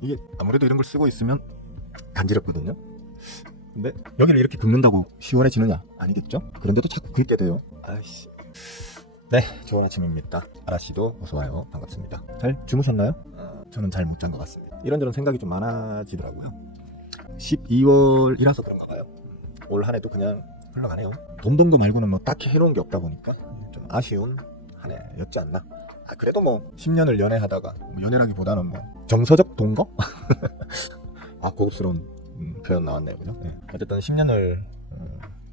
이게 아무래도 이런 걸 쓰고 있으면 간지럽거든요. 근데 여기를 이렇게 긁는다고 시원해지느냐? 아니겠죠? 그런데도 자꾸 긁게 돼요. 아이씨. 네, 좋은 아침입니다. 아라씨도 어서와요. 반갑습니다. 잘 주무셨나요? 저는 잘 못 잔 것 같습니다. 이런저런 생각이 좀 많아지더라고요. 12월이라서 그런가 봐요. 올 한 해도 그냥 흘러가네요. 돔동도 말고는 뭐 딱히 해놓은 게 없다 보니까 좀 아쉬운 한 해였지 않나. 그래도 뭐 10년을 연애하다가 뭐 연애라기보다는 뭐 정서적 동거? 고급스러운 표현 나왔네요. 그죠? 네. 어쨌든 10년을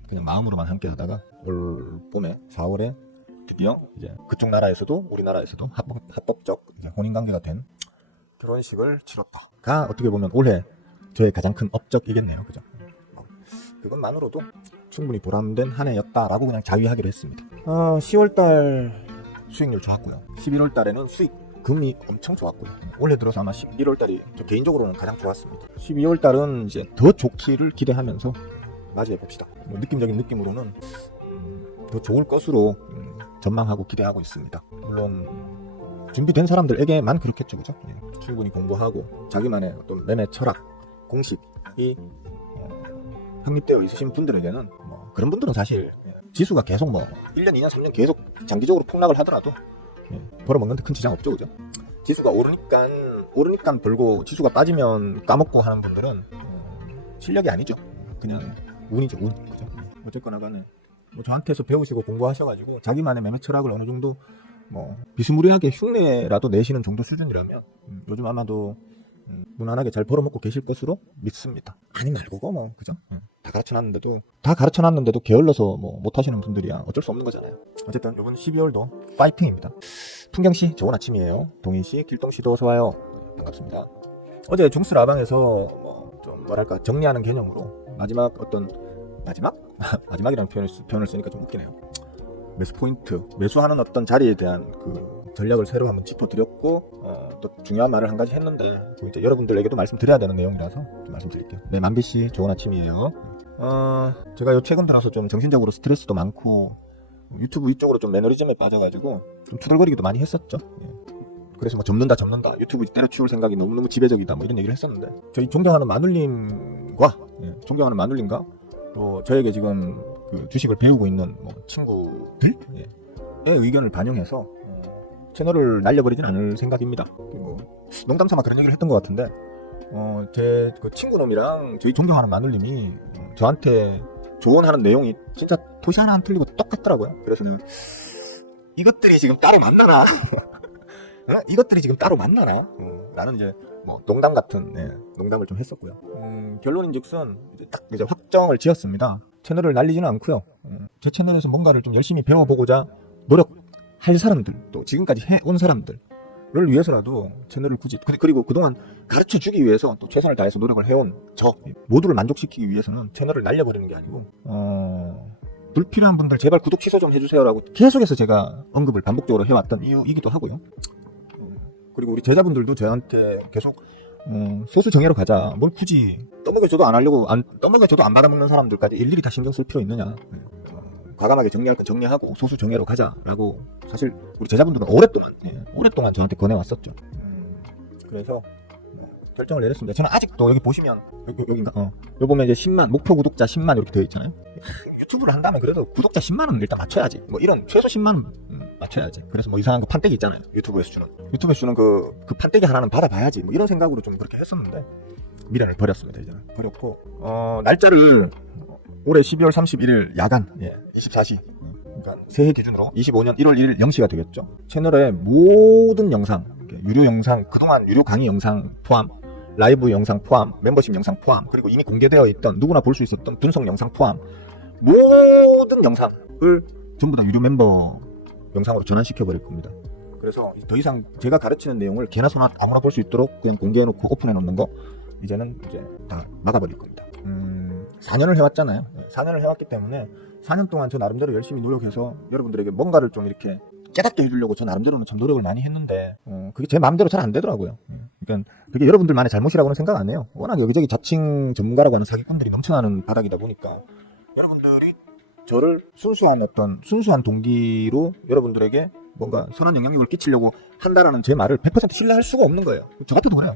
그냥 마음으로만 함께 하다가 올 봄에 4월에 드디어 이제 그쪽 나라에서도 우리나라에서도 합법적 혼인관계가 된 결혼식을 치렀다가 어떻게 보면 올해 저의 가장 큰 업적이겠네요. 그죠? 그것만으로도 충분히 보람된 한 해였다라고 그냥 자위하기로 했습니다. 10월달 수익률 좋았고요. 11월달에는 수익금이 엄청 좋았고요. 올해 들어서 아마 11월달이 저 개인적으로는 가장 좋았습니다. 12월달은 이제 더 좋기를 기대하면서 맞이해 봅시다. 느낌적인 느낌으로는 더 좋을 것으로 전망하고 기대하고 있습니다. 물론 준비된 사람들에게만 그렇겠죠. 그죠? 충분히 공부하고 자기만의 어떤 매매 철학, 공식이 확립되어 있으신 분들에게는 뭐 그런 분들은 사실 지수가 계속 뭐 1년, 2년, 3년 계속 장기적으로 폭락을 하더라도 벌어먹는데 큰 지장 없죠. 그죠? 지수가 오르니까 벌고 지수가 빠지면 까먹고 하는 분들은 실력이 아니죠. 그냥 운이죠. 운. 그죠? 어쨌거나 간에 뭐 저한테서 배우시고 공부하셔가지고 자기만의 매매 철학을 어느 정도 뭐 비스무리하게 흉내라도 내시는 정도 수준이라면 요즘 아마도 무난하게 잘 벌어먹고 계실 것으로 믿습니다. 아니 말고고 뭐 그죠? 다 가르쳐놨는데도 게을러서 뭐 못하시는 분들이야 어쩔 수 없는 거잖아요. 어쨌든 이번 12월도 파이팅입니다. 풍경씨 좋은 아침이에요. 동인씨, 길동씨도 어서와요. 반갑습니다. 어제 중스 라방에서 좀 뭐랄까 정리하는 개념으로 마지막이라는 표현을 쓰니까 좀 웃기네요. 매수 포인트, 매수하는 어떤 자리에 대한 그 전략을 새로 한번 짚어드렸고 또 중요한 말을 한 가지 했는데 이제 여러분들에게도 말씀드려야 되는 내용이라서 좀 말씀드릴게요. 네, 만비씨 좋은 아침이에요. 제가 요 최근 들어서 좀 정신적으로 스트레스도 많고 유튜브 이쪽으로 좀 매너리즘에 빠져가지고 좀 투덜거리기도 많이 했었죠. 그래서 뭐 접는다 유튜브 때려치울 생각이 너무너무 지배적이다 뭐 이런 얘기를 했었는데 저희 존경하는 마눌님과 또 저에게 지금 그 주식을 배우고 있는 뭐 친구들의 의견을 반영해서 채널을 날려버리진 않을 생각입니다. 뭐 농담삼아 그런 얘기를 했던 것 같은데 제 그 친구놈이랑 저희 존경하는 마눌님이 저한테 조언하는 내용이 진짜 도시 하나 안 틀리고 똑같더라고요. 그래서 내가 이것들이 지금 따로 만나나? 라는 이제 뭐 농담 같은 농담을 좀 했었고요. 결론인즉슨 이제 확정을 지었습니다. 채널을 날리지는 않고요. 제 채널에서 뭔가를 좀 열심히 배워보고자 노력할 사람들, 또 지금까지 해온 사람들을 위해서라도 채널을 굳이 그리고 그동안 가르쳐주기 위해서 또 최선을 다해서 노력을 해온 저 모두를 만족시키기 위해서는 채널을 날려버리는 게 아니고 불필요한 분들 제발 구독 취소 좀 해주세요라고 계속해서 제가 언급을 반복적으로 해왔던 이유이기도 하고요. 그리고 우리 제자분들도 저한테 계속 소수 정예로 가자. 뭘 굳이 떠먹여줘도 안 받아먹는 사람들까지 일일이 다 신경 쓸 필요 있느냐. 과감하게 정리할 거 정리하고 소수 정예로 가자라고 사실 우리 제자분들은 오랫동안 저한테 권해왔었죠. 그래서 결정을 내렸습니다. 저는 아직도 여기 보시면 여긴가? 여기 보면 이제 10만 목표 구독자 10만 이렇게 되어 있잖아요. 유튜브를 한다면 그래도 구독자 10만은 일단 맞춰야지. 뭐 이런 최소 10만은 맞춰야지. 그래서 뭐 이상한 거 판때기 있잖아요. 유튜브에서 주는 그 판때기 하나는 받아봐야지. 뭐 이런 생각으로 좀 그렇게 했었는데 미련을 버렸습니다. 이제는 버렸고 날짜를 올해 12월 31일 야간 24시 그러니까 새해 기준으로 25년 1월 1일 0시가 되겠죠. 채널의 모든 영상, 유료 영상, 그동안 유료 강의 영상 포함, 라이브 영상 포함, 멤버십 영상 포함, 그리고 이미 공개되어 있던 누구나 볼 수 있었던 분석 영상 포함 모든 영상을 전부 다 유료 멤버 영상으로 전환시켜 버릴 겁니다. 그래서 더 이상 제가 가르치는 내용을 개나 소나 아무나 볼 수 있도록 그냥 공개해놓고 오픈해 놓는 거 이제는 다 막아버릴 겁니다. 4년을 해왔잖아요. 4년을 해왔기 때문에 4년 동안 저 나름대로 열심히 노력해서 여러분들에게 뭔가를 좀 이렇게 깨닫게 해주려고 저 나름대로는 참 노력을 많이 했는데 그게 제 마음대로 잘 안 되더라고요. 그러니까 그게 여러분들만의 잘못이라고는 생각 안 해요. 워낙 여기저기 자칭 전문가라고 하는 사기꾼들이 넘쳐나는 바닥이다 보니까 여러분들이 저를 순수한 동기로 여러분들에게 뭔가 선한 영향력을 끼치려고 한다라는 제 말을 100% 신뢰할 수가 없는 거예요. 저 같아도 그래요.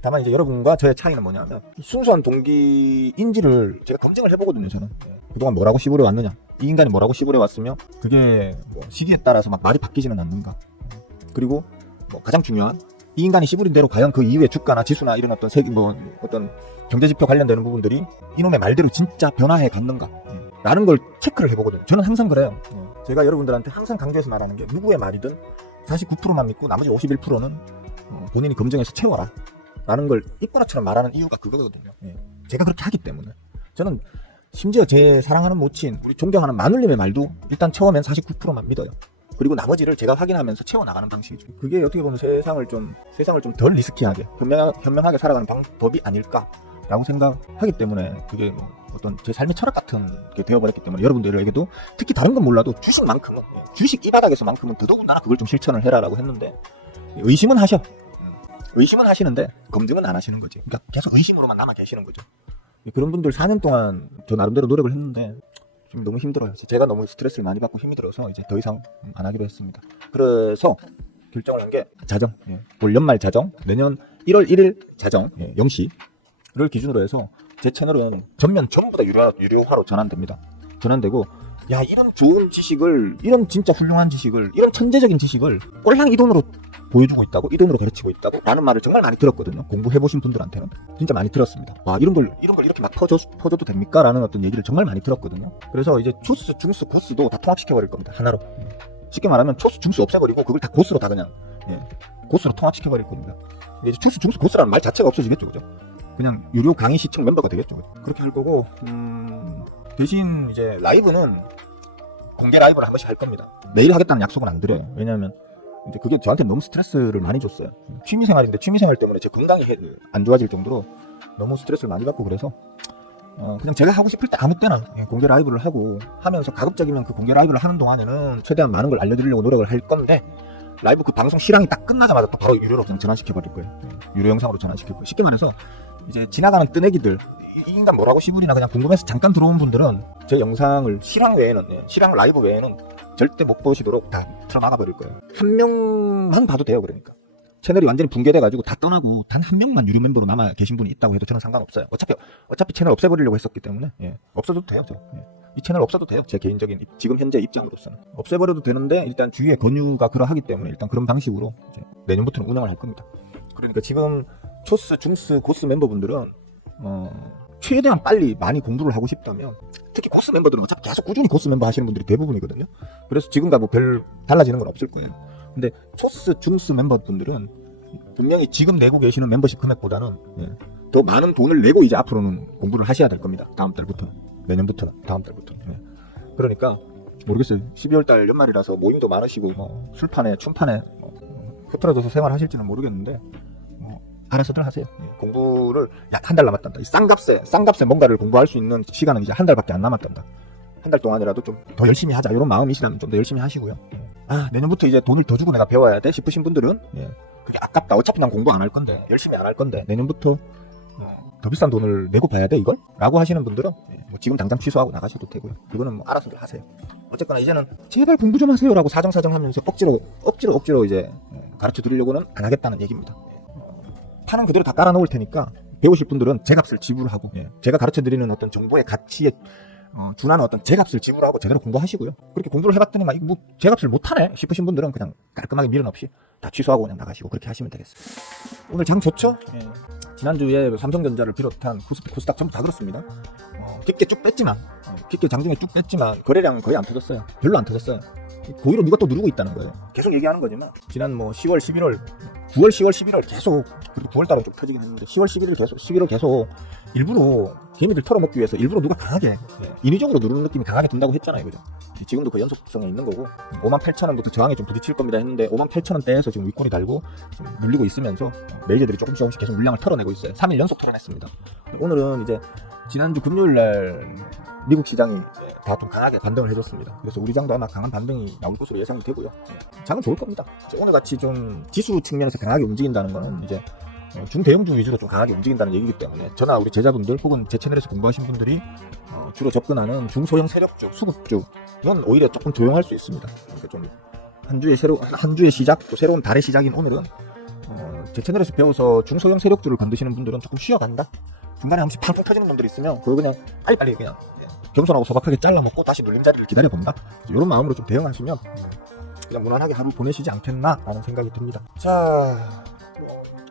다만 이제 여러분과 저의 차이는 뭐냐면 순수한 동기인지를 제가 검증을 해보거든요. 저는 그동안 뭐라고 씹으려 왔느냐, 이 인간이 뭐라고 씹으려 왔으며 그게 뭐 시기에 따라서 막 말이 바뀌지는 않는가, 그리고 뭐 가장 중요한 이 인간이 씹으린 대로 과연 그 이후에 주가나 지수나 이런 어떤 어떤 경제지표 관련되는 부분들이 이놈의 말대로 진짜 변화해 갔는가 라는 걸 체크를 해보거든요. 저는 항상 그래요. 제가 여러분들한테 항상 강조해서 말하는 게 누구의 말이든 49%만 믿고 나머지 51%는 본인이 검증해서 채워라 라는 걸 이꼬라처럼 말하는 이유가 그거거든요. 제가 그렇게 하기 때문에. 저는 심지어 제 사랑하는 모친, 우리 존경하는 마눌님의 말도 일단 처음엔 49%만 믿어요. 그리고 나머지를 제가 확인하면서 채워나가는 방식이죠. 그게 어떻게 보면 세상을 좀 덜 리스키하게 현명하게 살아가는 방법이 아닐까라고 생각하기 때문에 그게 뭐 어떤 제 삶의 철학 같은 게 되어버렸기 때문에 여러분들에게도 특히 다른 건 몰라도 주식만큼은, 주식 이 바닥에서만큼은 더더군다나 그걸 좀 실천을 해라라고 했는데, 의심은 하시는데 검증은 안 하시는 거지. 그러니까 계속 의심으로만 남아 계시는 거죠. 그런 분들 4년 동안 저 나름대로 노력을 했는데 좀 너무 힘들어요. 제가 너무 스트레스를 많이 받고 힘이 들어서 이제 더 이상 안 하기로 했습니다. 그래서 결정을 한 게 자정, 올 연말 자정, 내년 1월 1일 자정 0시를 기준으로 해서 제 채널은 전면 전부 다 유료화로 전환됩니다. 전환되고, 야, 이런 좋은 지식을, 이런 진짜 훌륭한 지식을, 이런 천재적인 지식을 꼴랑 이 돈으로 보여주고 있다고, 이 돈으로 가르치고 있다고 라는 말을 정말 많이 들었거든요. 공부해보신 분들한테는 진짜 많이 들었습니다. 와, 이런 걸 이렇게 막 퍼줘도 됩니까? 라는 어떤 얘기를 정말 많이 들었거든요. 그래서 이제 초스, 중스, 고스도 다 통합시켜버릴 겁니다. 하나로. 쉽게 말하면 초스, 중스 없애버리고 그걸 다 고스로 다 그냥 고스로 통합시켜버릴 겁니다. 이제 초스, 중스, 고스라는 말 자체가 없어지겠죠, 그죠? 그냥 유료 강의 시청 멤버가 되겠죠. 그렇게 할 거고, 대신 이제 라이브는 공개 라이브를 한 번씩 할 겁니다. 매일 하겠다는 약속은 안 드려요. 왜냐하면 이제 그게 저한테 너무 스트레스를 많이 줬어요. 취미생활인데 취미생활 때문에 제 건강이 안 좋아질 정도로 너무 스트레스를 많이 받고, 그래서 그냥 제가 하고 싶을 때 아무 때나 공개 라이브를 하면서 가급적이면 그 공개 라이브를 하는 동안에는 최대한 많은 걸 알려드리려고 노력을 할 건데, 라이브 그 방송 실황이 딱 끝나자마자 또 바로 유료로 그냥 전환시켜버릴 거예요. 유료 영상으로 전환시킬 거예요. 쉽게 말해서 이제 지나가는 뜨내기들, 이 인간 뭐라고 시부리나 그냥 궁금해서 잠깐 들어온 분들은 제 영상을 실황 라이브 외에는 절대 못 보시도록 다 틀어막아 버릴 거예요. 한 명만 봐도 돼요. 그러니까 채널이 완전히 붕괴돼가지고 다 떠나고 단 한 명만 유료 멤버로 남아 계신 분이 있다고 해도 저는 상관없어요. 어차피 채널 없애버리려고 했었기 때문에 없어도 돼요. 이 채널 없어도 돼요. 제 개인적인 지금 현재 입장으로서는 없애버려도 되는데, 일단 주위의 권유가 그러하기 때문에 일단 그런 방식으로 이제 내년부터는 운영을 할 겁니다. 그러니까 지금 초스, 중스, 고스 멤버분들은 최대한 빨리 많이 공부를 하고 싶다면, 특히 고스 멤버들은 어차피 계속 꾸준히 고스 멤버 하시는 분들이 대부분이거든요. 그래서 지금과 뭐 별 달라지는 건 없을 거예요. 근데 초스, 중스 멤버분들은 분명히 지금 내고 계시는 멤버십 금액보다는 더 많은 돈을 내고 이제 앞으로는 공부를 하셔야 될 겁니다. 다음 달부터는, 내년부터는, 다음 달부터는. 그러니까 모르겠어요. 12월 달 연말이라서 모임도 많으시고 술판에 춤판에 흐트러져서 생활하실지는 모르겠는데 알아서들 하세요. 공부를 약 한 달 남았단다. 쌍값에 뭔가를 공부할 수 있는 시간은 이제 한 달밖에 안 남았단다. 한 달 동안이라도 좀 더 열심히 하자, 이런 마음이시라면 좀 더 열심히 하시고요. 내년부터 이제 돈을 더 주고 내가 배워야 돼 싶으신 분들은 그게 아깝다, 어차피 난 공부 안 할 건데, 열심히 안 할 건데 내년부터 더 비싼 돈을 내고 봐야 돼 이걸? 라고 하시는 분들은 뭐 지금 당장 취소하고 나가셔도 되고요. 그거는 뭐 알아서들 하세요. 어쨌거나 이제는 제발 공부 좀 하세요 라고 사정사정 하면서 억지로 이제 가르쳐 드리려고는 안 하겠다는 얘기입니다. 판은 그대로 다 깔아놓을 테니까 배우실 분들은 제값을 지불하고, 제가 가르쳐드리는 어떤 정보의 가치에 준하는 어떤 제값을 지불하고 제대로 공부하시고요. 그렇게 공부를 해봤더니 막 뭐 제값을 못하네 싶으신 분들은 그냥 깔끔하게 미련 없이 다 취소하고 그냥 나가시고 그렇게 하시면 되겠습니다. 오늘 장 좋죠? 지난주에 삼성전자를 비롯한 코스닥 전부 다 그렇습니다. 깊게 쭉 뺐지만, 깊게 장중에 쭉 뺐지만 거래량은 거의 안 터졌어요. 별로 안 터졌어요. 고의로 누가 또 누르고 있다는 거예요. 계속 얘기하는 거지만 지난 뭐 10월, 11월, 9월, 10월, 11월 계속, 그리고 9월달은 좀 터지긴 했는데 10월, 11월 계속 일부러 개미들 털어먹기 위해서 일부러 누가 강하게 인위적으로 누르는 느낌이 강하게 든다고 했잖아요. 그죠? 지금도 그 연속성에 있는 거고, 58,000원부터 저항에 좀 부딪힐 겁니다 했는데 58,000원대에서 지금 윗골이 달고 좀 눌리고 있으면서 매니저들이 조금씩 계속 물량을 털어내고 있어요. 3일 연속 털어냈습니다. 오늘은 이제 지난주 금요일날 미국 시장이 다 좀 강하게 반등을 해줬습니다. 그래서 우리 장도 아마 강한 반등이 나올 것으로 예상이 되고요. 장은 좋을 겁니다. 오늘같이 좀 지수 측면에서 강하게 움직인다는 거는 이제 중대형주 위주로 좀 강하게 움직인다는 얘기이기 때문에, 저나 우리 제자분들 혹은 제 채널에서 공부하신 분들이 주로 접근하는 중소형 세력주, 수급주는 오히려 조금 조용할 수 있습니다. 그러니까 좀 한 주의 시작, 또 새로운 달의 시작인 오늘은 제 채널에서 배워서 중소형 세력주를 만드시는 분들은 조금 쉬어간다. 중간에 한 번씩 팡팡 터지는 놈들이 있으면 그거 그냥 빨리빨리 그냥 겸손하고 소박하게 잘라먹고 다시 눌림자리를 기다려본다. 이런 마음으로 좀 대응하시면 그냥 무난하게 하루 보내시지 않겠나라는 생각이 듭니다. 자,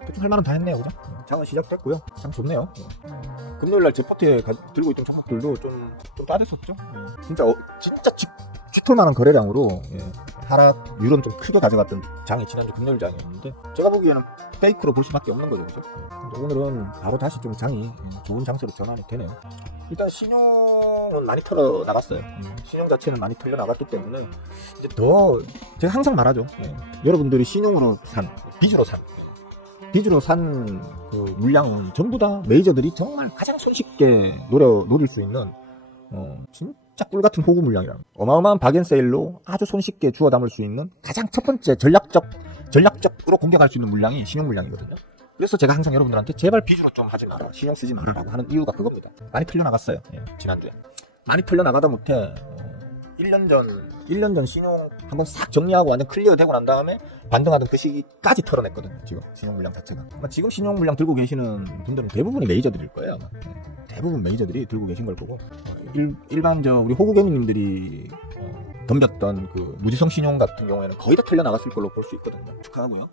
대충 할 말은 다 했네요, 그죠? 장은 시작됐고요. 참 좋네요. 금요일날 제 파트에 들고 있던 종목들도 좀 빠졌었죠. 진짜 쥐털만한 거래량으로 하락률은 좀 크게 가져갔던 장이 지난주 금요일 장이었는데 제가 보기에는 페이크로 볼 수밖에 없는 거죠, 그죠? 오늘은 바로 다시 좀 장이 좋은 장세로 전환이 되네요. 일단 신용은 많이 털어 나갔어요. 신용 자체는 많이 털려 나갔기 때문에 이제 더 제가 항상 말하죠. 여러분들이 신용으로 산, 빚으로 산 그 물량은 전부 다 메이저들이 정말 가장 손쉽게 노릴 수 있는 진짜 꿀같은 호구 물량이라 어마어마한 박앤세일로 아주 손쉽게 주워 담을 수 있는 가장 첫 번째 전략적으로 공격할 수 있는 물량이 신용 물량이거든요. 그래서 제가 항상 여러분들한테 제발 빚으로 좀 하지 마라, 신용 쓰지 말아라고 하는 이유가 그겁니다. 많이 털려나갔어요. 지난주에 많이 털려나가다 못해 1년 전 신용 한번 싹 정리하고 완전 클리어 되고 난 다음에 반등하던 그 시기까지 털어냈거든요. 지금 신용 물량 자체가. 지금 신용 물량 들고 계시는 분들은 대부분이 메이저들일 거예요. 아마. 대부분 메이저들이 들고 계신 걸 보고 일반 우리 호구개미님들이 덤볐던 그 무지성 신용 같은 경우에는 거의 다 털려나갔을 걸로 볼 수 있거든요. 축하하고요.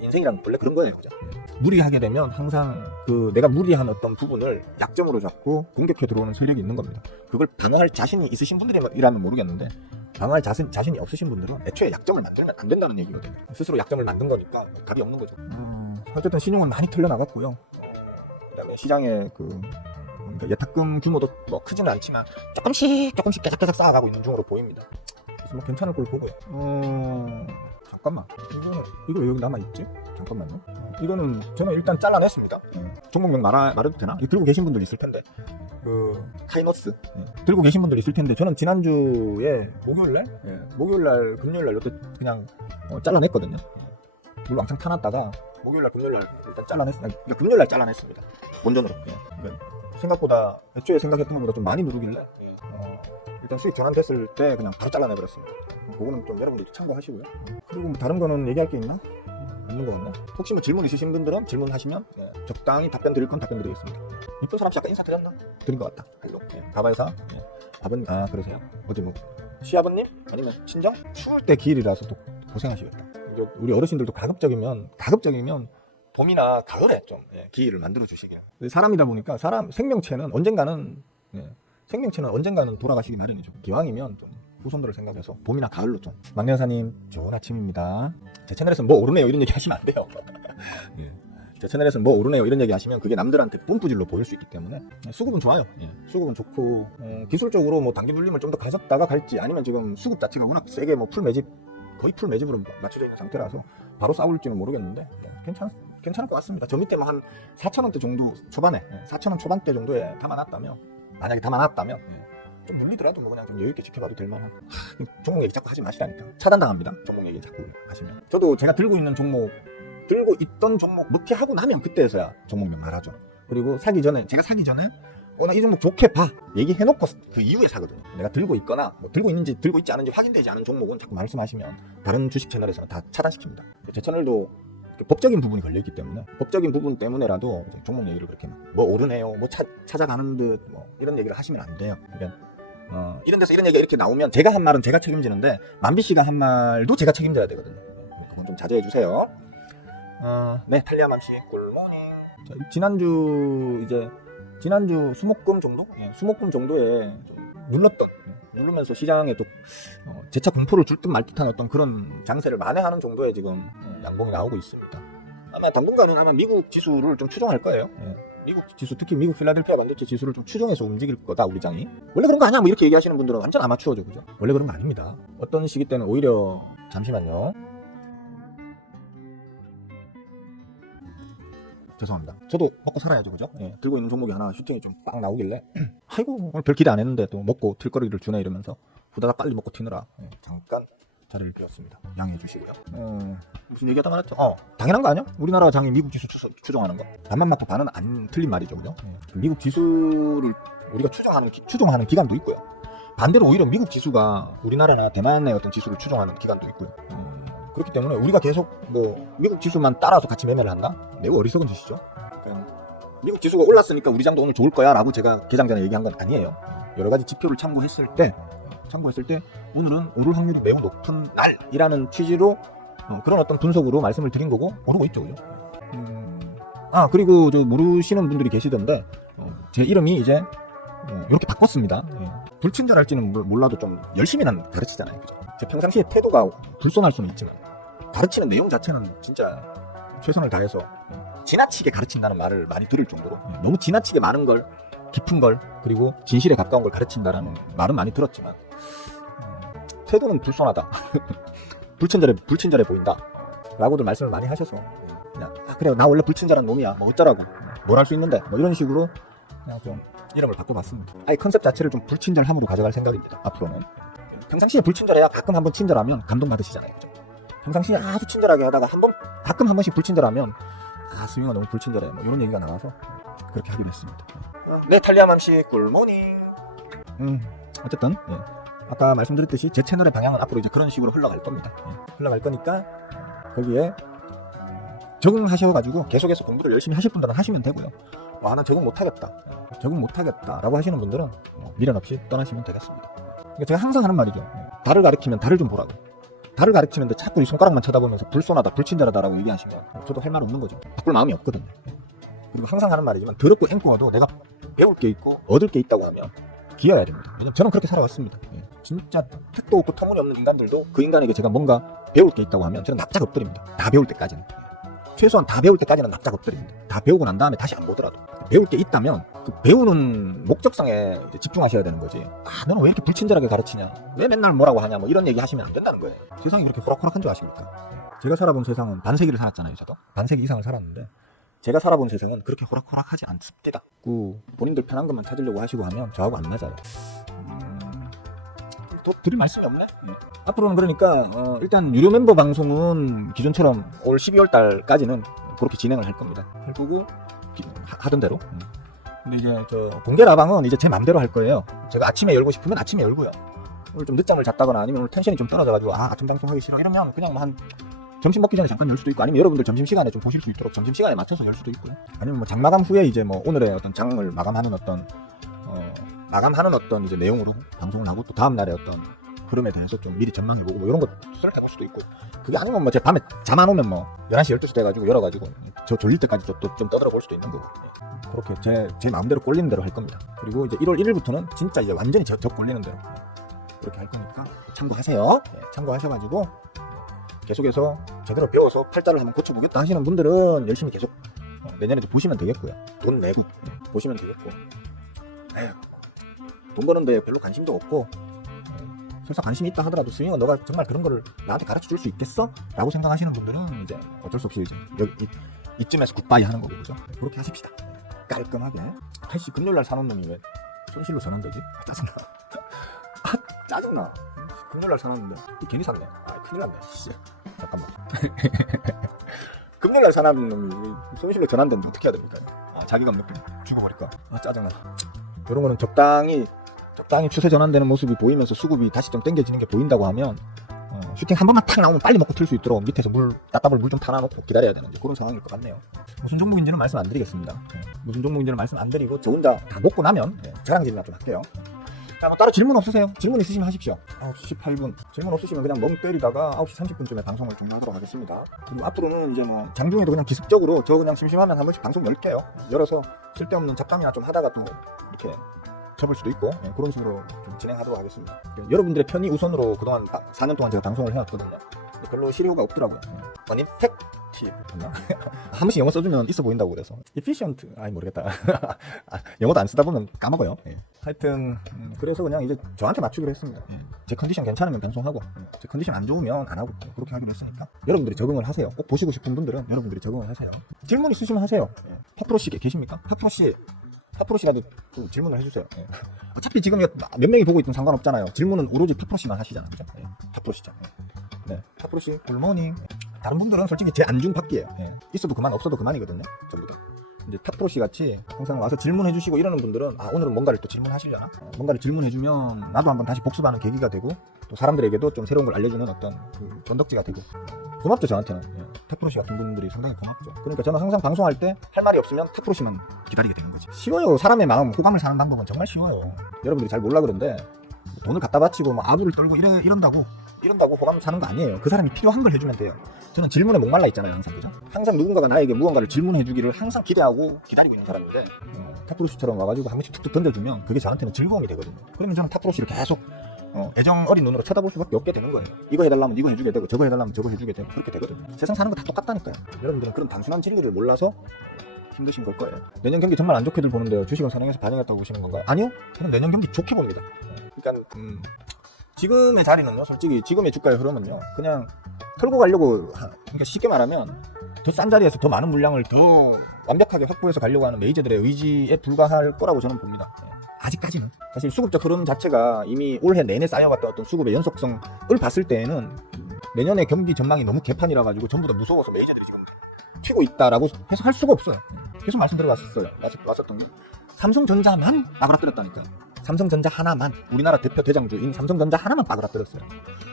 인생이란 원래 그런 거예요, 그죠? 무리하게 되면 항상 내가 무리한 어떤 부분을 약점으로 잡고 공격해 들어오는 세력이 있는 겁니다. 그걸 방어할 자신이 있으신 분들이라면 모르겠는데 방어할 자신이 없으신 분들은 애초에 약점을 만들면 안 된다는 얘기거든요. 스스로 약점을 만든 거니까 답이 없는 거죠. 어쨌든 신용은 많이 털려 나갔고요. 그다음에 시장에 그러니까 예탁금 규모도 뭐 크지는 않지만 조금씩 계속 쌓아가고 있는 중으로 보입니다. 그래서 뭐 괜찮을 걸 보고요. 잠깐만, 이거 왜 여기 남아있지? 잠깐만요. 이거는 저는 일단 잘라냈습니다. 종목명 말해도 되나? 이거 들고 계신 분들 있을 텐데 카이너스 들고 계신 분들 있을 텐데 저는 지난주에 목요일날 금요일날 이렇게 그냥 잘라냈거든요. 물론 왕창 타놨다가 목요일날 금요일날 일단 금요일날 잘라냈습니다. 본전으로. 생각보다 애초에 생각했던 것보다 좀 많이 누르길래 일단 수익 전환됐을 때 그냥 바로 잘라내버렸습니다. 그거는 좀 여러분들도 참고하시고요. 그리고 뭐 다른 거는 얘기할 게 있나? 없는 거 같네. 혹시 뭐 질문 있으신 분들은 질문하시면 적당히 답변 드릴 건 답변 드리겠습니다. 이쁜 사람 씨 아까 인사 드렸나? 드린 것 같다. 가바회사 아버님, 그러세요? 어디 뭐 시아버님? 아니면 친정? 추울 때 기일이라서 또 고생하시겠다. 이제 우리 어르신들도 가급적이면 봄이나 가을에 좀 기일을 만들어 주시길. 사람이다 보니까 생명체는 언젠가는 돌아가시기 마련이죠. 기왕이면 좀 후손들을 생각해서 봄이나 가을로 좀. 막내 여사님 좋은 아침입니다. 제 채널에서는 뭐 오르네요 이런 얘기 하시면 안 돼요. 제 채널에서는 뭐 오르네요 이런 얘기 하시면 그게 남들한테 뿜뿌질로 보일 수 있기 때문에 수급은 좋아요. 수급은 좋고 기술적으로 뭐 단기 눌림을 좀 더 가졌다가 갈지 아니면 지금 수급 자체가 워낙 세게 뭐 거의 풀 매집으로 맞춰져 있는 상태라서 바로 싸울지는 모르겠는데 괜찮을 것 같습니다. 저 밑에 뭐 한 4,000원대 정도 초반에 4,000원 초반대 정도에 만약에 담아놨다면 좀 눌리더라도 뭐 그냥 좀 여유있게 지켜봐도 될 만한. 종목 얘기 자꾸 하지 마시라니까. 차단당합니다. 종목 얘기 자꾸 하시면. 저도 제가 들고 있던 종목 무티하고 나면 그때서야 종목명 말하죠. 그리고 제가 사기 전에 나 이 종목 좋게 봐 얘기해놓고 그 이후에 사거든요. 내가 들고 있거나 뭐 들고 있지 않은지 확인되지 않은 종목은 자꾸 말씀하시면 다른 주식 채널에서는 다 차단시킵니다. 제 채널도 법적인 부분이 걸려있기 때문에 법적인 부분 때문에라도 종목 얘기를 그렇게 뭐 오르네요 뭐 찾아가는 듯 뭐 이런 얘기를 하시면 안 돼요. 그러니까 이런 데서 이런 얘기가 이렇게 나오면 제가 한 말은 제가 책임지는데 만비 씨가 한 말도 제가 책임져야 되거든요. 그건 좀 자제해 주세요. 네, 탈리아 맘씨 굿모닝. 지난주 수목금 정도에 좀 누르면서 시장에 또 재차 공포를 줄 듯 말 듯한 어떤 그런 장세를 만회하는 정도의 지금 양봉이 나오고 있습니다. 아마 당분간은 미국 지수를 좀 추종할 거예요. 미국 지수, 특히 미국 필라델피아 반도체 지수를 좀 추종해서 움직일 거다 우리 장이. 원래 그런 거 아니야 뭐 이렇게 얘기하시는 분들은 완전 아마추어죠, 그죠? 원래 그런 거 아닙니다. 어떤 시기 때는 오히려 잠시만요. 죄송합니다. 저도 먹고 살아야죠, 그죠? 들고 있는 종목이 하나 슈팅이 좀 빡 나오길래 아이고 오늘 별 기대 안 했는데 또 먹고 튈거리를 주네 이러면서 후다닥 빨리 먹고 튀느라 잠깐 자리를 비웠습니다. 양해해 주시고요. 무슨 얘기하다 말았죠? 당연한 거 아니야? 우리나라 장이 미국 지수 추종하는 거. 반만 맞고 반은 안 틀린 말이죠, 그죠? 미국 지수를 우리가 추종하는 기간도 있고요. 반대로 오히려 미국 지수가 우리나라나 대만의 어떤 지수를 추종하는 기간도 있고요. 그렇기 때문에 우리가 계속 뭐 미국 지수만 따라서 같이 매매를 한다? 매우 어리석은 짓이죠. 그러니까 미국 지수가 올랐으니까 우리 장도 오늘 좋을 거야 라고 제가 개장 전에 얘기한 건 아니에요. 여러 가지 지표를 참고했을 때 오늘은 오를 확률이 매우 높은 날이라는 취지로 그런 어떤 분석으로 말씀을 드린 거고 오르고 있죠. 그죠? 그리고 저 모르시는 분들이 계시던데 제 이름이 이제 이렇게 바꿨습니다. 불친절할지는 몰라도 좀 열심히 난 가르치잖아요. 그죠? 제 평상시에 태도가 불손할 수는 있지만 가르치는 내용 자체는 진짜 최선을 다해서 지나치게 가르친다는 말을 많이 들을 정도로 너무 지나치게 많은 걸, 깊은 걸, 그리고 진실에 가까운 걸 가르친다라는 말은 많이 들었지만 태도는 불손하다. 불친절해 보인다 라고들 말씀을 많이 하셔서 그냥 그래 나 원래 불친절한 놈이야 뭐 어쩌라고 뭘 할 수 있는데 뭐 이런 식으로 그냥 좀 이름을 바꿔봤습니다. 아예 컨셉 자체를 좀 불친절함으로 가져갈 생각입니다. 앞으로는 평상시에 불친절해야 가끔 한번 친절하면 감동받으시잖아요. 그죠? 평상시에 아주 친절하게 하다가 가끔 한 번씩 불친절하면 수영아 너무 불친절해 뭐 이런 얘기가 나와서 그렇게 하기로 했습니다. 네, 탈리아맘씨 굿모닝. 어쨌든 아까 말씀드렸듯이 제 채널의 방향은 앞으로 이제 그런 식으로 흘러갈 겁니다. 흘러갈 거니까 거기에 적응하셔가지고 계속해서 공부를 열심히 하실 분들은 하시면 되고요. 나 적응 못하겠다 라고 하시는 분들은 미련 없이 떠나시면 되겠습니다. 그러니까 제가 항상 하는 말이죠. 달을 가리키면 달을 좀 보라고. 달을 가리키는데 자꾸 이 손가락만 쳐다보면서 불손하다 불친절하다라고 얘기하시면 저도 할 말 없는 거죠. 바꿀 마음이 없거든요. 그리고 항상 하는 말이지만 더럽고 앵꼬어도 내가 배울 게 있고 얻을 게 있다고 하면 기어야 됩니다. 왜냐면 저는 그렇게 살아왔습니다. 진짜 택도 없고 터무니없는 인간들도 그 인간에게 제가 뭔가 배울 게 있다고 하면 저는 납작 엎드립니다. 다 배울 때까지는. 최소한 다 배울 때까지는 납작 엎드립니다. 다 배우고 난 다음에 다시 안 보더라도 배울 게 있다면 그 배우는 목적성에 이제 집중하셔야 되는 거지. 너는 왜 이렇게 불친절하게 가르치냐, 왜 맨날 뭐라고 하냐, 뭐 이런 얘기 하시면 안 된다는 거예요. 세상이 그렇게 호락호락한 줄 아십니까? 제가 살아본 세상은 반세기를 살았잖아요. 저도 반세기 이상을 살았는데 제가 살아본 세상은 그렇게 호락호락하지 않습니다. 본인들 편한 것만 찾으려고 하시고 하면 저하고 안 맞아요. 또 드릴 말씀이 없네. 앞으로는 그러니까 일단 유료 멤버 방송은 기존처럼 올 12월 달까지는 그렇게 진행을 할 겁니다. 할 거고 하던 대로. 근데 이제 저 공개 라방은 이제 제 맘대로 할 거예요. 제가 아침에 열고 싶으면 아침에 열고요. 오늘 좀 늦잠을 잤다거나 아니면 오늘 텐션이 좀 떨어져가지고 아침 방송 하기 싫어 이러면 그냥 뭐 한 점심 먹기 전에 잠깐 열 수도 있고 아니면 여러분들 점심시간에 좀 보실 수 있도록 점심시간에 맞춰서 열 수도 있고요. 아니면 뭐 장 마감 후에 이제 뭐 오늘의 어떤 장을 마감하는 어떤 이제 내용으로 방송을 하고 또 다음날의 어떤 흐름에 대해서 좀 미리 전망해보고 뭐 이런 거 해볼 수도 있고 그게 아니면 뭐 제 밤에 잠 안 오면 뭐 11시 12시 돼가지고 열어가지고 저 졸릴 때까지 좀 떠들어 볼 수도 있는 거고 그렇게 제 마음대로 꼴리는 대로 할 겁니다. 그리고 이제 1월 1일부터는 진짜 이제 완전히 저 꼴리는 대로 그렇게 할 거니까 참고하세요. 참고하셔가지고 계속해서 제대로 배워서 팔자를 한번 고쳐보겠다 하시는 분들은 열심히 계속 내년에도 보시면 되겠고요. 돈 내고 보시면 되겠고 돈 버는데 별로 관심도 없고 설사 관심이 있다 하더라도 스윙은 너가 정말 그런 거를 나한테 가르쳐 줄 수 있겠어? 라고 생각하시는 분들은 이제 어쩔 수 없이 이제 이쯤에서 굿바이 하는 거고 그죠? 그렇게 하십시다. 깔끔하게. 아이씨 금요일날 사놓은 놈이 왜 손실로 전환되지? 짜증나. 짜증나. 금요일날 사놨는데 괜히 샀네. 큰일 났네. 잠깐만. 금요일날 사놓은 놈이 손실로 전환되면 어떻게 해야 됩니까? 자기가 몇 개 죽어버릴까? 짜증나. 이런 거는 적당히 추세 전환되는 모습이 보이면서 수급이 다시 좀 당겨지는 게 보인다고 하면 슈팅 한 번만 탁 나오면 빨리 먹고 틀 수 있도록 밑에서 따블 물 좀 타놔놓고 기다려야 되는 그런 상황일 것 같네요. 무슨 종목인지는 말씀 안 드리겠습니다. 무슨 종목인지는 말씀 안 드리고 저 혼자 다 먹고 나면 자랑질이나 좀 할게요. 뭐 따로 질문 없으세요? 질문 있으시면 하십시오. 9시 18분 질문 없으시면 그냥 멍 때리다가 9시 30분쯤에 방송을 종료하도록 하겠습니다. 그리고 앞으로는 이제 뭐 장중에도 그냥 기습적으로 저 그냥 심심하면 한 번씩 방송 열게요. 열어서 쓸데없는 잡담이나 좀 하다가 또 이렇게 접을 수도 있고 그런 식으로 좀 진행하도록 하겠습니다. 여러분들의 편의 우선으로 그동안 4년 동안 제가 방송을 해왔거든요. 별로 실효가 없더라고요. effective 한 번씩 영어 써주면 있어 보인다고 그래서 efficient 모르겠다. 영어도 안 쓰다 보면 까먹어요. 하여튼 그래서 그냥 이제 저한테 맞추기로 했습니다. 제 컨디션 괜찮으면 방송하고 제 컨디션 안 좋으면 안 하고 그렇게 하기로 했으니까 여러분들이 적응을 하세요. 꼭 보시고 싶은 분들은 여러분들이 적응을 하세요. 질문 있으시면 하세요. 파프로씨 계십니까? 파프로씨라도 질문을 해주세요. 어차피 지금 몇 명이 보고 있든 상관없잖아요. 질문은 오로지 파프로씨만 하시잖아요. 파프로씨죠. 파프로씨 굿모닝. 다른 분들은 솔직히 제 안중받기예요. 있어도 그만 없어도 그만이거든요. 전부 다. 이제 파프로씨 같이 항상 와서 질문해주시고 이러는 분들은 오늘은 뭔가를 또 질문하시려나? 뭔가를 질문해주면 나도 한번 다시 복습하는 계기가 되고 또 또 사람들에게도 좀 새로운 걸 알려주는 어떤 그 전덕지가 되고 고맙죠 저한테는. 탁프로시 같은 분들이 상당히 고맙죠. 그러니까 저는 항상 방송할 때 할 말이 없으면 탁프로시만 기다리게 되는 거지. 쉬워요. 사람의 마음 호감을 사는 방법은 정말 쉬워요. 여러분들이 잘 몰라 그런데 돈을 갖다 바치고 뭐 아부를 떨고 이런다고 호감 사는 거 아니에요. 그 사람이 필요한 걸 해주면 돼요. 저는 질문에 목말라 있잖아요 항상. 그죠? 항상 누군가가 나에게 무언가를 질문해 주기를 항상 기대하고 기다리고 있는 사람인데 탁프로시처럼 와가지고 한 번씩 툭툭 던져주면 그게 저한테는 즐거움이 되거든요. 그러면 저는 탁프로시를 계속 애정 어린 눈으로 쳐다볼 수밖에 없게 되는 거예요. 이거 해달라면 이거 해주게 되고 저거 해달라면 저거 해주게 되고 그렇게 되거든요. 세상 사는 거 다 똑같다니까요. 여러분들은 그런 단순한 진리를 몰라서 힘드신 걸 거예요. 내년 경기 정말 안 좋게들 보는데 주식을 선행해서 반영했다고 보시는 건가요? 아니요. 저는 내년 경기 좋게 봅니다. 그러니까 지금의 자리는요, 솔직히 지금의 주가의 흐름은요, 그냥 털고 가려고, 그러니까 쉽게 말하면 더 싼 자리에서 더 많은 물량을 더 완벽하게 확보해서 가려고 하는 메이저들의 의지에 불과할 거라고 저는 봅니다. 아직까지는. 사실 수급적 흐름 자체가 이미 올해 내내 쌓여왔던 어떤 수급의 연속성을 봤을 때에는 내년의 경기 전망이 너무 개판이라 가지고 전부 다 무서워서 메이저들이 지금 튀고 있다라고 해서 할 수가 없어요. 계속 말씀드려왔었던 게 삼성전자만 빠그라뜨렸다니까요. 삼성전자 하나만, 우리나라 대표 대장주인 삼성전자 하나만 빠그라뜨렸어요.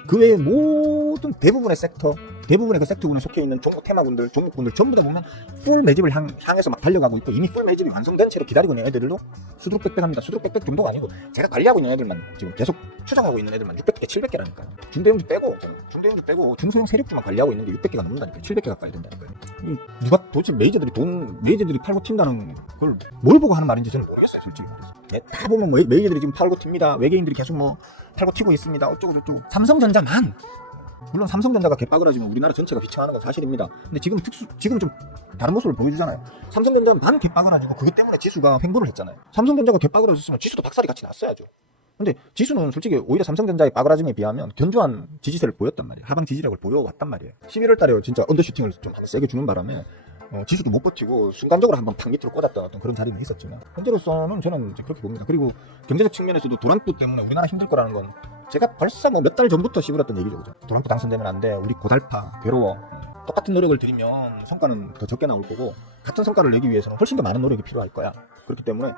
그 외에 모든 대부분의 섹터, 대부분의 그 섹터군에 속해 있는 종목 테마군들, 종목군들 전부 다 보면 풀 매집을 향해서 막 달려가고 있고 이미 풀 매집이 완성된 채로 기다리고 있는 애들도 수두룩빽빽합니다. 수두룩빽빽 정도가 아니고 제가 관리하고 있는 애들만 지금 계속 추정하고 있는 애들만 600개, 700개라니까요. 중대형주 빼고 중소형 세력주만 관리하고 있는 게 600개가 넘는다니까요. 700개 가까이 된다니까요. 누가 도대체 메이저들이 팔고 튄다는 걸 뭘 보고 하는 말인지 저는 모르겠어요, 솔직히 말해서. 다 보면 뭐 메이저들이 지금 팔고 튑니다. 외계인들이 계속 뭐 팔고 튀고 있습니다. 어쩌고 저쩌고. 삼성전자만, 물론 삼성전자가 개빠그라지면 우리나라 전체가 비창하는 건 사실입니다. 근데 지금 좀 다른 모습을 보여주잖아요. 삼성전자만 개빠그라지고 그것 때문에 지수가 횡보를 했잖아요. 삼성전자가 개빠그라졌으면 지수도 박살이 같이 났어야죠. 근데 지수는 솔직히 오히려 삼성전자의 빠그라짐에 비하면 견조한 지지세를 보였단 말이에요. 하방 지지력을 보여왔단 말이에요. 11월 달에 진짜 언더슈팅을 좀 세게 주는 바람에 지수도 못 버티고 순간적으로 한번 탁 밑으로 꽂았던 어떤 그런 자리는 있었지만 현재로서는 저는 이제 그렇게 봅니다. 그리고 경제적 측면에서도 도란프 때문에 우리나라 힘들 거라는 건 제가 벌써 뭐 몇 달 전부터 씹으렸던 얘기죠. 그죠? 도란프 당선되면 안 돼. 우리 고달파, 괴로워. 똑같은 노력을 들이면 성과는 더 적게 나올 거고 같은 성과를 내기 위해서는 훨씬 더 많은 노력이 필요할 거야. 그렇기 때문에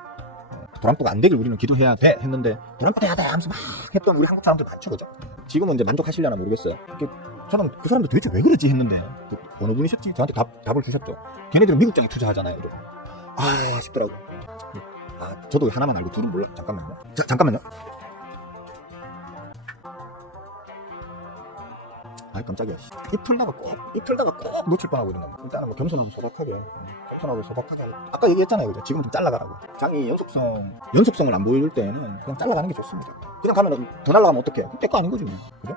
도란프가 안 되길 우리는 기도해야 돼 했는데 도란프 돼야 돼 하면서 막 했던 우리 한국 사람들 많죠. 그죠? 지금은 이제 만족하시려나 모르겠어요. 저는 그 사람들 도대체 왜 그러지 했는데 어느 분이셨지? 저한테 답을 주셨죠. 걔네들은 미국장에 투자하잖아요. 싶더라고. 저도 하나만 알고 둘은 몰라. 잠깐만요. 잠깐만요. 깜짝이야. 입 털다가 꼭 놓칠 뻔하고 이런 겁니다. 일단은 뭐 겸손하고 소박하게 아까 얘기했잖아요. 그죠? 지금 좀 잘라가라고. 장이 연속성을 안 보여줄 때는 그냥 잘라가는 게 좋습니다. 그냥 가면 더 날라가면 어떡해요? 내 거 아닌 거지 뭐. 그죠?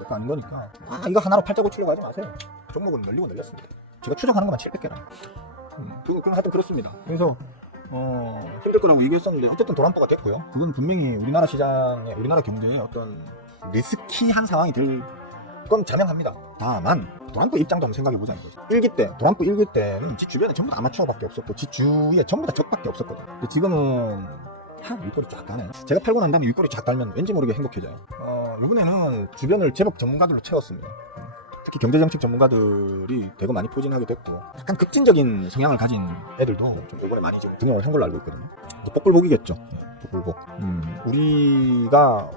내 거 아닌 거니까 이거 하나로 팔자 고치려고 하지 마세요. 종목은 늘리고 늘렸습니다. 제가 추적하는 것만 700개라. 그럼 하여튼 그렇습니다. 그래서 힘들 거라고 얘기했었는데 어쨌든 도란프가 됐고요. 그건 분명히 우리나라 시장에, 우리나라 경제에 어떤 리스키한 상황이 될 건 자명합니다. 다만 도란프 입장도 한번 생각해보자 이거지. 도란프 1기 때는 지 주변에 전부 다 아마추어밖에 없었고 지 주위에 전부 다 적밖에 없었거든. 근데 지금은 윗꼬리 쫙 가네. 제가 팔고 난 다음에 윗꼬리 쫙 달면 왠지 모르게 행복해져요. 이번에는 주변을 제법 전문가들로 채웠습니다. 특히 경제정책 전문가들이 대거 많이 포진하게 됐고 약간 급진적인 성향을 가진 애들도 좀 이번에 많이 지금 등용을 한 걸로 알고 있거든요. 복불복이겠죠. 복불복. 우리가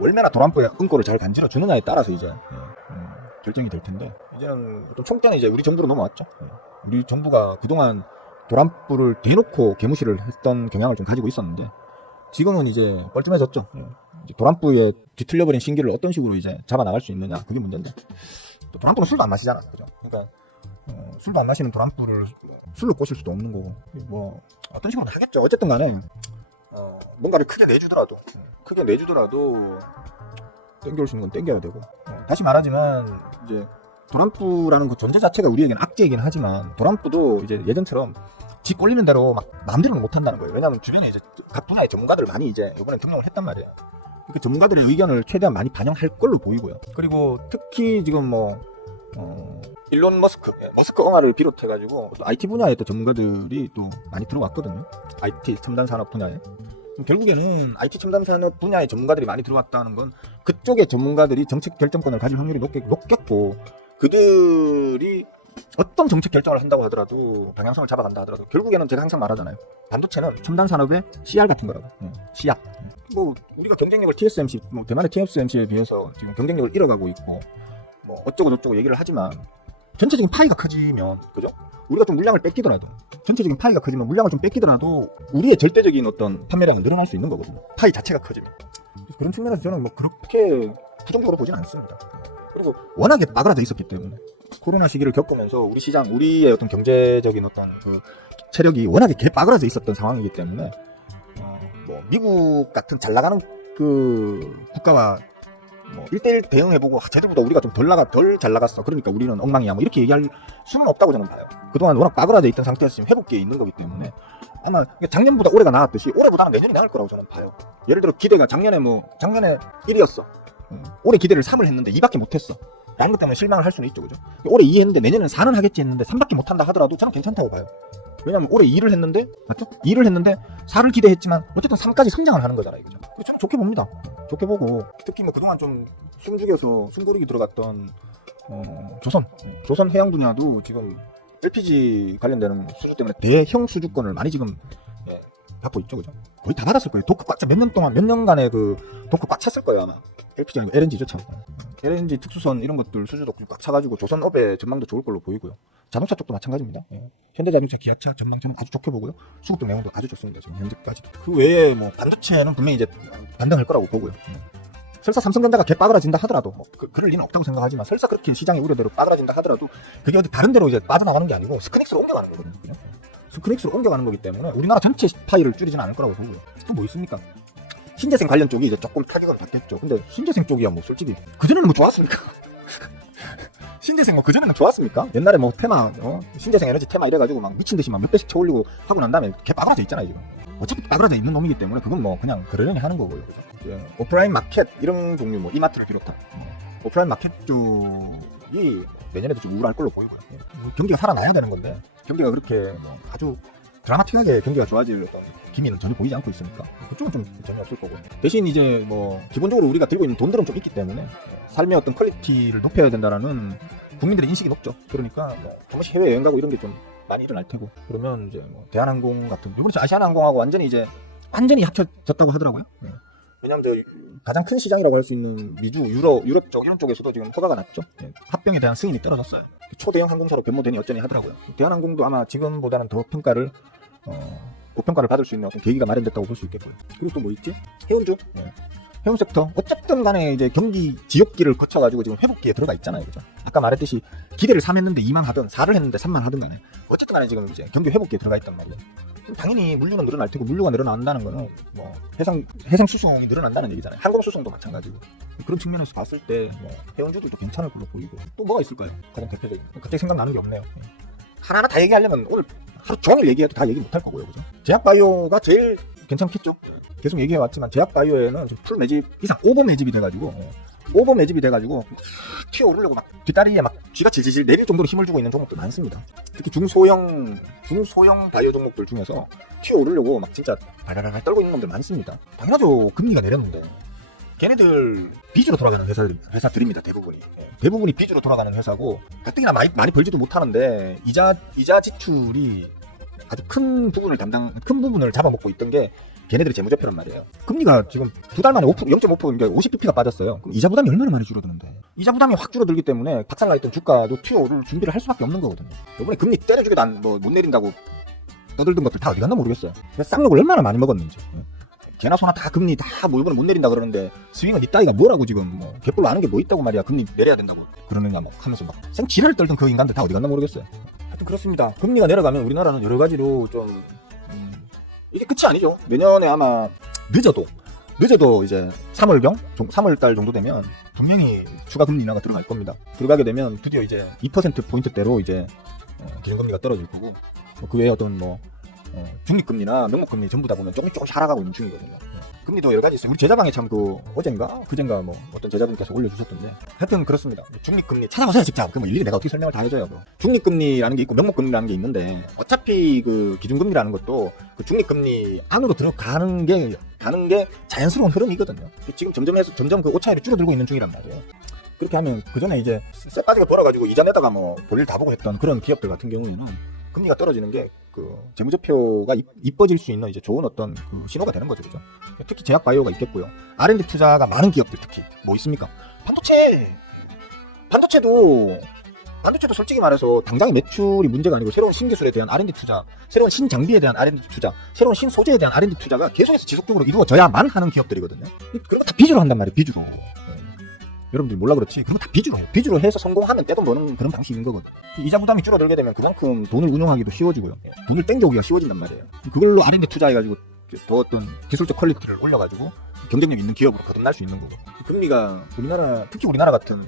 얼마나 도란프의 은꼬를 잘 간지러 주느냐에 따라서 이제 결정이 될 텐데 이제는 좀 총대는 이제 우리 정부로 넘어왔죠. 우리 정부가 그동안 도란프를 대놓고 개무시를 했던 경향을 좀 가지고 있었는데 지금은 이제 뻘쭘해졌죠. 이제 도란프에 뒤틀려버린 신기를 어떤 식으로 이제 잡아나갈 수 있느냐 그게 문제인데 또 도란프는 술도 안 마시잖아. 그죠? 그러니까 술도 안 마시는 도란프를 술로 꼬실 수도 없는 거고 뭐 어떤 식으로 하겠죠. 어쨌든 간에 뭔가를 크게 내주더라도 땡겨올 수 있는 건 땡겨야 되고 다시 말하지만 이제 도란프라는 그 존재 자체가 우리에게는 악재이긴 하지만 도란프도 이제 예전처럼 지 꼴리는 대로 막 마음대로는 못한다는 거예요. 왜냐하면 주변에 이제 각 분야의 전문가들을 많이 이제 이번에 등록을 했단 말이에요. 그 전문가들의 의견을 최대한 많이 반영할 걸로 보이고요. 그리고 특히 지금 일론 머스크 형아를 비롯해가지고 또 IT 분야의 또 전문가들이 또 많이 들어왔거든요. IT 첨단 산업 분야에. 결국에는 IT 첨단 산업 분야의 전문가들이 많이 들어왔다는 건 그쪽의 전문가들이 정책 결정권을 가질 확률이 높겠고 그들이 어떤 정책 결정을 한다고 하더라도 방향성을 잡아간다 하더라도 결국에는 제가 항상 말하잖아요. 반도체는 첨단 산업의 씨알 같은 거라고. 씨앗. 뭐 우리가 경쟁력을 TSMC, 뭐 대만의 TSMC에 비해서 지금 경쟁력을 잃어가고 있고 뭐 어쩌고 저쩌고 얘기를 하지만 전체적인 파이가 커지면 그죠? 우리가 좀 물량을 뺏기더라도 전체적인 파이가 커지면 물량을 좀 뺏기더라도 우리의 절대적인 어떤 판매량은 늘어날 수 있는 거거든요. 파이 자체가 커지면. 그런 측면에서 저는 뭐 그렇게 부정적으로 보진 않습니다. 그리고 워낙에 빠그라져 있었기 때문에 코로나 시기를 겪으면서 우리 시장, 우리의 어떤 경제적인 어떤 그 체력이 워낙에 개 빠그라져 있었던 상황이기 때문에 뭐 미국 같은 잘 나가는 그 국가와 뭐 1대1 대응해보고 쟤들보다 우리가 좀 덜 잘 나갔어. 그러니까 우리는 엉망이야. 뭐 이렇게 얘기할 수는 없다고 저는 봐요. 그동안 워낙 빠그라져 있던 상태에서 지금 회복기에 있는 거기 때문에 아마 작년보다 올해가 나았듯이 올해보다는 내년이 나을 거라고 저는 봐요. 예를 들어 기대가 작년에 1이었어. 올해 기대를 3을 했는데 2밖에 못했어. 라는 것 때문에 실망을 할 수는 있죠. 그죠? 올해 2 했는데 내년에는 4는 하겠지 했는데 3밖에 못한다 하더라도 저는 괜찮다고 봐요. 왜냐면 올해 2를 했는데, 맞죠? 2를 했는데 4를 기대했지만 어쨌든 3까지 성장을 하는 거잖아요. 그죠? 저는 좋게 봅니다. 좋게 보고 특히 뭐 그동안 좀 숨죽여서 숨고르기 들어갔던 조선 해양 분야도 지금 LPG 관련되는 수주 때문에 대형 수주권을 많이 지금 받고 있죠. 그죠? 거의 다 받았을 거예요. 도크 꽉 차, 몇 년간의 그 도크 꽉 찼을 거예요. 아마 LPG 아니고 LNG죠. 참 LNG 특수선 이런 것들 수주도 꽉 차가지고 조선업의 전망도 좋을 걸로 보이고요. 자동차 쪽도 마찬가지입니다. 현대자동차, 기아차 전망 저는 아주 좋게 보고요. 수급도 내용도 아주 좋습니다. 지금 현재까지도. 그 외에 뭐 반도체는 분명히 이제 반등할 거라고 보고요. 설사 삼성전자가 개 빠그라진다 하더라도 그럴 리는 없다고 생각하지만 설사 그렇게 시장의 우려대로 빠그라진다 하더라도 그게 어디 다른 데로 이제 빠져나가는 게 아니고 스크닉스로 옮겨가는 거거든요. 스크닉스로 옮겨가는 거기 때문에 우리나라 전체 파이를 줄이지는 않을 거라고 보고요. 또 뭐 있습니까? 신재생 관련 쪽이 이제 조금 타격을 받겠죠. 근데 신재생 쪽이야 뭐 솔직히 그전에는 뭐 좋았습니까? 신재생 뭐 그전에는 좋았습니까? 옛날에 뭐 테마 신재생 에너지 테마 이래가지고 막 미친듯이 막 몇 배씩 쳐올리고 하고 난 다음에 개 빠그라져 있잖아요 지금. 어차피 빠그라져 있는 놈이기 때문에 그건 뭐 그냥 그러려니 하는 거고요. 그죠? 오프라인 마켓 이런 종류 뭐 이마트를 비롯한 오프라인 마켓 쪽이 내년에도 좀 우울할 걸로 보이고요. 경기가 살아나야 되는 건데 경기가 그렇게 뭐 아주 드라마틱하게 경기가 좋아질 어떤 기미는 전혀 보이지 않고 있으니까 그쪽은 좀 전혀 없을 거고 대신 이제 뭐 기본적으로 우리가 들고 있는 돈들은 좀 있기 때문에 삶의 어떤 퀄리티를 높여야 된다라는 국민들의 인식이 높죠. 그러니까 뭐 한 번씩 해외 여행 가고 이런 게 좀 많이 일어날 테고 그러면 이제 뭐 대한항공 같은 이번에 아시아나항공하고 완전히 합쳐졌다고 하더라고요. 왜냐면 저 가장 큰 시장이라고 할 수 있는 미주, 유럽 쪽 이런 쪽에서도 지금 허가가 났죠. 합병에 대한 승인이 떨어졌어요. 초대형 항공사로 변모되니 어쩌니 하더라고요. 대한항공도 아마 지금보다는 더 고평가를 받을 수 있는 어떤 계기가 마련됐다고 볼 수 있겠고요. 그리고 또 뭐 있지? 해운주. 해운 섹터 어쨌든 간에 이제 경기 지옥기를 거쳐가지고 지금 회복기에 들어가 있잖아요. 그죠? 아까 말했듯이 기대를 3 했는데 2만 하든 4를 했는데 3만 하든 간에 어쨌든 간에 지금 이제 경기 회복기에 들어가 있단 말이에요. 당연히 물류는 늘어날 테고 물류가 늘어난다는 거는 뭐 해상 수송이 늘어난다는 얘기잖아요. 항공 수송도 마찬가지고 그런 측면에서 봤을 때 뭐 해운주들도 괜찮을 걸로 보이고 또 뭐가 있을까요? 가장 대표적인 갑자기 생각나는 게 없네요. 하나하나 다 얘기하려면 오늘 하루 종일 얘기해도 다 얘기 못할 거고요. 그죠? 제약바이오가 제일 괜찮겠죠. 계속 얘기해왔지만 제약바이오에는 풀 매집 이상 오버 매집이 돼가지고 튀어오르려고 막 뒷다리에 막 쥐가 질질 내릴 정도로 힘을 주고 있는 종목들 많습니다. 특히 중소형 바이오 종목들 중에서 튀어오르려고 막 진짜 발발발 떨고 있는 놈들 많습니다. 당연하죠. 금리가 내렸는데 걔네들 빚으로 돌아가는 회사들입니다. 대부분이 빚으로 돌아가는 회사고 가뜩이나 많이 벌지도 못하는데 이자 지출이 아주 큰 부분을 잡아먹고 있던 게 걔네들의 재무제표란 말이에요. 금리가 지금 2달 만에 0.5% 그러니까 50bp가 빠졌어요. 그럼 이자 부담이 얼마나 많이 줄어드는데 이자 부담이 확 줄어들기 때문에 박살나있던 주가도 튀어오를 준비를 할 수밖에 없는 거거든요. 이번에 금리 때려주게 못 내린다고 떠들던 것들 다 어디 갔나 모르겠어요. 쌍욕을 얼마나 많이 먹었는지. 개나 소나 다 금리 다 뭐 이번에 못 내린다 그러는데 스윙은 니 따위가 뭐라고 지금 뭐 개뿔로 아는 게 뭐 있다고 말이야. 금리 내려야 된다고 그러는가 막 하면서 막 생지랄을 떨던 그 인간들 다 어디 갔나 모르겠어요. 하여튼 그렇습니다. 금리가 내려가면 우리나라는 여러 가지로 좀 이게 끝이 아니죠. 내년에 아마 늦어도 이제 3월달 정도 되면 분명히 추가 금리 인하가 들어갈 겁니다. 들어가게 되면 드디어 이제 2%포인트대로 이제 기준금리가 떨어질 거고 그 외에 어떤 뭐 중립금리나 명목금리 전부 다 보면 조금씩 하락하고 있는 중이거든요. 금리도 여러 가지 있어요. 우리 제자방에 참 어젠가 그젠가 뭐 어떤 제자분께서 올려주셨던데 하여튼 그렇습니다. 중립금리 찾아보세요 직접. 그럼 일일이 내가 어떻게 설명을 다 해줘요. 중립금리라는 게 있고 명목금리라는 게 있는데 어차피 그 기준금리라는 것도 그 중립금리 안으로 들어가는 게 자연스러운 흐름이거든요. 지금 점점 그 오차율이 줄어들고 있는 중이란 말이에요. 그렇게 하면 그 전에 이제 쇠 빠지게 벌어가지고 이자 내다가 뭐 볼일 다 보고 했던 그런 기업들 같은 경우에는 금리가 떨어지는 게 그 재무제표가 이뻐질 수 있는 이제 좋은 어떤 그 신호가 되는 거죠, 그죠? 특히 제약바이오가 있겠고요. R&D 투자가 많은 기업들 특히 뭐 있습니까? 반도체도 솔직히 말해서 당장의 매출이 문제가 아니고 새로운 신기술에 대한 R&D 투자, 새로운 신장비에 대한 R&D 투자, 새로운 신소재에 대한 R&D 투자가 계속해서 지속적으로 이루어져야만 하는 기업들이거든요. 그런 거 다 빚으로 한단 말이에요, 빚으로. 여러분들이 몰라 그렇지. 그런 거 다 빚으로 해서 성공하면 떼돈 버는 그런 방식인 거거든. 이자 부담이 줄어들게 되면 그만큼 돈을 운용하기도 쉬워지고요. 돈을 땡겨오기가 쉬워진단 말이에요. 그걸로 R&D 투자해가지고 더 어떤 기술적 퀄리티를 올려가지고 경쟁력 있는 기업으로 거듭날 수 있는 거고. 금리가 특히 우리나라 같은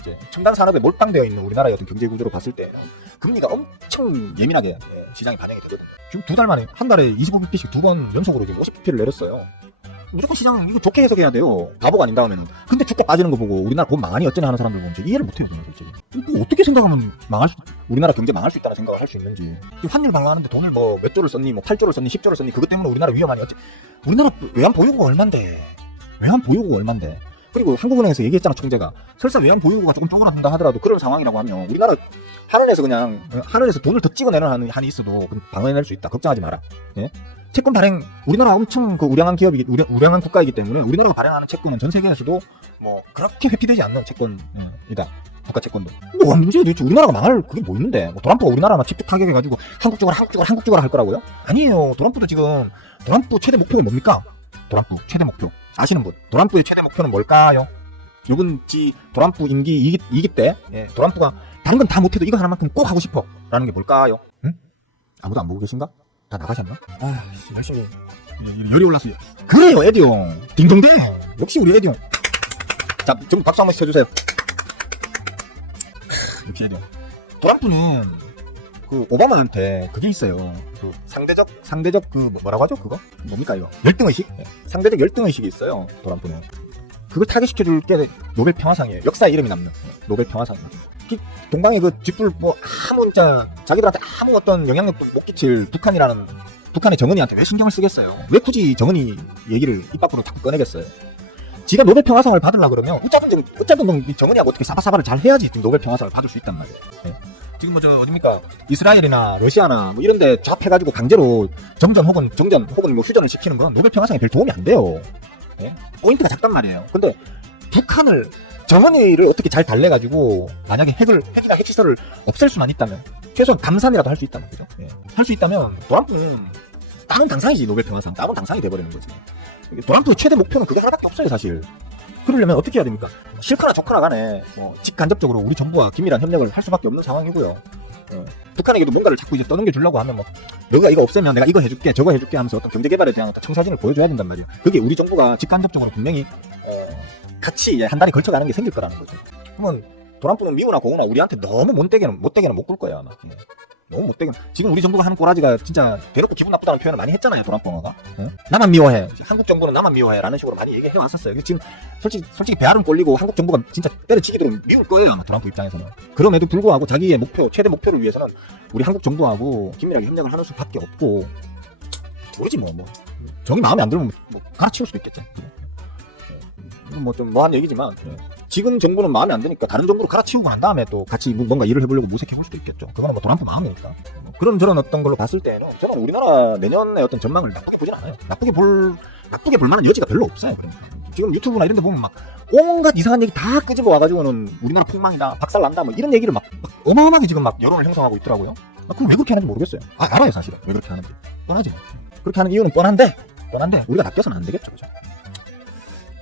이제 첨단 산업에 몰빵되어 있는 우리나라의 어떤 경제 구조로 봤을 때 금리가 엄청 예민하게 시장에 반영이 되거든요. 지금 두 달 만에 한 달에 25bp씩 두 번 연속으로 지금 50bp를 내렸어요. 무조건 시장 이거 좋게 해석해야 돼요. 바보가 아닌 다음에는. 근데 주가 빠지는 거 보고 우리나라 돈 망하니 어쩌냐 하는 사람들 보면 이해를 못해요, 솔직히. 뭐 어떻게 생각하면 우리나라 경제 망할 수 있다는 생각을 할 수 있는지. 환율 방어하는데 돈을 뭐 몇 조를 썼니, 뭐 8조를 썼니, 10조를 썼니, 그것 때문에 우리나라 위험하니 우리나라 외환 보유고가 얼만데. 그리고 한국은행에서 얘기했잖아, 총재가. 설사 외환 보유고가 조금 쪼그라든다 하더라도 그런 상황이라고 하면 우리나라 하늘에서 돈을 더 찍어내는 한이 있어도 방어해낼 수 있다. 걱정하지 마라. 예? 채권 발행, 우리나라 엄청 그 우량한 국가이기 때문에 우리나라가 발행하는 채권은 전 세계에서도 뭐 그렇게 회피되지 않는 채권이다. 국가 채권도. 뭐가 문제가 도대체 우리나라가 망할 그게 뭐 있는데? 뭐 도란프가 우리나라만 집중 타격해가지고 한국적으로 할 거라고요? 아니에요. 도란프도 지금 도란프 최대 목표가 뭡니까? 도란프 최대 목표 아시는 분? 도란프의 최대 목표는 뭘까요? 요번 도란프 임기 2기 때 도란프가 다른 건 다 못해도 이거 하나만큼 꼭 하고 싶어 라는 게 뭘까요? 응? 아무도 안 보고 계신가? 다 나가셨나? 아, 열심히 열이 올랐어요. 그래요, 에디용. 딩동댕. 역시 우리 에디용. 자, 전부 박수 한번 쳐주세요. 역시 에디용. 도란프는 그 오바마한테 그게 있어요. 그 상대적 그 뭐라고 하죠? 그거 뭡니까 이거? 열등의식? 상대적 열등의식이 있어요. 도란프는. 그걸 타겟시켜줄 게 노벨 평화상이에요. 역사의 이름이 남는 노벨 평화상이에요. 동방의 그 쥐뿔 자기들한테 아무 어떤 영향력도 못 끼칠 북한의 정은이한테 왜 신경을 쓰겠어요? 왜 굳이 정은이 얘기를 입 밖으로 자꾸 꺼내겠어요? 지가 노벨 평화상을 받으려고 그러면 어차피 정은이하고 어떻게 사바사바를 잘 해야지 노벨 평화상을 받을 수 있단 말이에요. 지금 어딥니까? 이스라엘이나 러시아나 뭐 이런데 잡해가지고 강제로 정전 혹은 뭐 휴전을 시키는 건 노벨 평화상에 별 도움이 안 돼요. 포인트가 작단 말이에요. 근데 북한을 정은이를 어떻게 잘 달래가지고 만약에 핵이나 핵시설을 없앨 수만 있다면 최소한 감산이라도 할 수 있다면 그죠? 할 수 있다면 도란프는 다른 당상이지. 노벨 평화상 다른 당상이 돼버리는 거지. 도란프의 최대 목표는 그게 하나밖에 없어요 사실. 그러려면 어떻게 해야 됩니까? 싫거나 좋거나 간에 직간접적으로 우리 정부와 긴밀한 협력을 할 수밖에 없는 상황이고요. 북한에게도 뭔가를 자꾸 이제 떠넘겨 주려고 하면 너가 이거 없애면 내가 이거 해줄게 저거 해줄게 하면서 어떤 경제개발에 대한 어떤 청사진을 보여줘야 된단 말이에요. 그게 우리 정부가 직간접적으로 분명히 같이 한 달에 걸쳐가는 게 생길 거라는 거죠. 그러면 도란프는 미우나 고우나 우리한테 너무 못되게는 못 굴 거예요 아마. 너무 못되게. 지금 우리 정부가 하는 꼬라지가 진짜 대놓고 기분 나쁘다는 표현을 많이 했잖아요. 도란프가. 나만 미워해. 한국 정부는 나만 미워해 라는 식으로 많이 얘기해 왔었어요. 지금 솔직히 배알은 꼴리고 한국 정부가 진짜 때려치기도록 미울 거예요 아마 도란프 입장에서는. 그럼에도 불구하고 자기의 최대 목표를 위해서는 우리 한국 정부하고 긴밀하게 협력을 하는 수밖에 없고 모르지 뭐 정이 마음에 안 들면 뭐 갈아치울 수도 있겠죠. 이건 뭐 좀 뭐한 얘기지만 지금 정부는 마음에 안 드니까 다른 정부로 갈아치우고 난 다음에 또 같이 뭔가 일을 해보려고 모색해볼 수도 있겠죠. 그거는 뭐 도란프 마음이니까. 그런 저런 어떤 걸로 봤을 때는 저는 우리나라 내년의 어떤 전망을 나쁘게 보진 않아요. 나쁘게 볼 만한 여지가 별로 없어요. 그러니까. 지금 유튜브나 이런 데 보면 막 온갖 이상한 얘기 다 끄집어 와가지고는 우리나라 폭망이다, 박살난다 뭐 이런 얘기를 막 어마어마하게 지금 막 여론을 형성하고 있더라고요. 그럼 왜 그렇게 하는지 모르겠어요. 알아요 사실은 왜 그렇게 하는지. 뻔하지. 그렇게 하는 이유는 뻔한데 우리가 낚여서는 안 되겠죠, 그죠?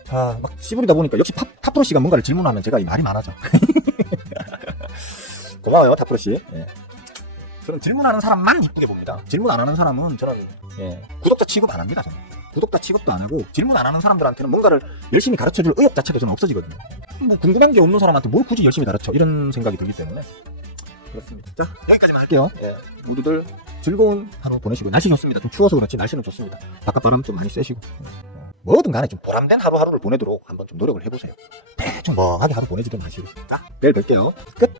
막 씨부리다 보니까 역시 타프로씨가 뭔가를 질문하면 제가 이 말이 많아져. 고마워요 타프로씨. 저는 질문하는 사람만 이쁘게 봅니다. 질문 안 하는 사람은 저는 구독자 취급 안 합니다. 저는 구독자 취급도 안 하고 질문 안 하는 사람들한테는 뭔가를 열심히 가르쳐줄 의욕 자체도 저는 없어지거든요. 뭐 궁금한 게 없는 사람한테 뭘 굳이 열심히 가르쳐 이런 생각이 들기 때문에 그렇습니다. 자 여기까지만 할게요. 모두들 즐거운 하루 보내시고 날씨 좋습니다. 좀 추워서 그렇지 날씨는 좋습니다. 바깥바람 좀 많이 쐬시고 뭐든 간에 좀 보람된 하루하루를 보내도록 한번 좀 노력을 해보세요. 대충 멍하게 하루 보내지도 마시고. 자 내일 뵐게요. 끝.